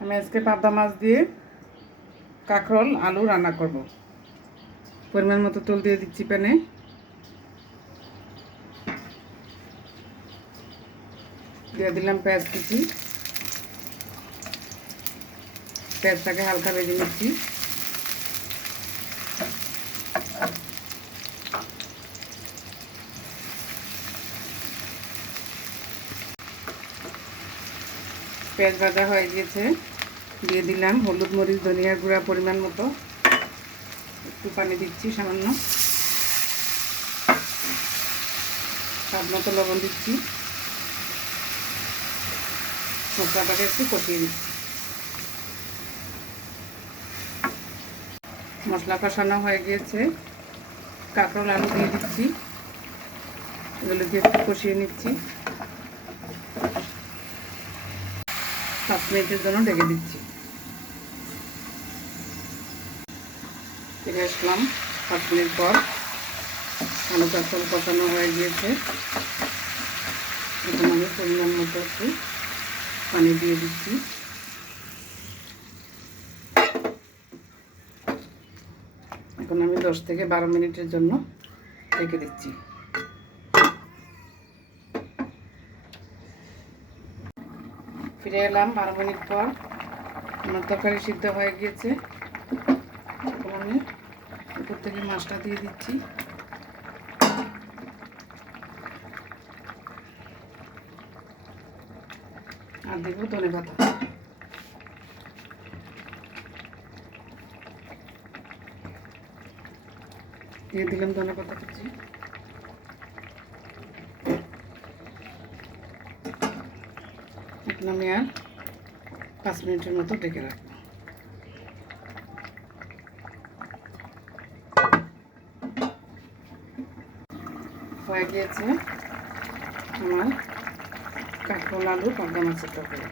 আমি আজকে পাবদা মাছ দিয়ে কাঁকরোল আলু রান্না করব। পরিমাণ মতো তেল দিয়ে দিচ্ছি প্যানে। দিয়ে দিলাম পেঁয়াজ কুচি। পেঁয়াজটাকে হালকা ভেজে নিচ্ছি। পেঁয়াজ ভাজা হয়ে গিয়েছে। দিয়ে দিলাম হলুদ, মরিচ, ধনিয়া গুঁড়া পরিমাণ মতো। একটু পানি দিচ্ছি সামান্য। স্বাদ মতো লবণ দিচ্ছি। মশলাটাকে একটু কষিয়ে দিচ্ছি। মশলা কষানো হয়ে গিয়েছে। কাঁকরোল আলু দিয়ে দিচ্ছি। এগুলো দিয়ে একটু কষিয়ে নিচ্ছি। 5 মিনিটের জন্য ঢেকে দিচ্ছি। ফিরে আসলাম 5 মিনিট পর। আলু কাঁকরোল কষানো হয়ে গিয়েছে। এখন আমি পরিমাণ মতো একটু পানি দিয়ে দিচ্ছি। এখন আমি 10 থেকে 12 মিনিটের জন্য ঢেকে দিচ্ছি। ফিরে এলাম 12 মিনিট পর। আমার তরকারি সিদ্ধ হয়ে গিয়েছে। এখন আমি উপর থেকে মাছটা দিয়ে দিচ্ছি। আর দেব ধনেপাতা। দিয়ে দিলাম ধনেপাতা কুচি। এখন আমি আর 5 মিনিটের মতো ঢেকে রাখবো। হয়ে গিয়েছে আমার কাঁকরোল আলু পাবদা মাছের তরকারি।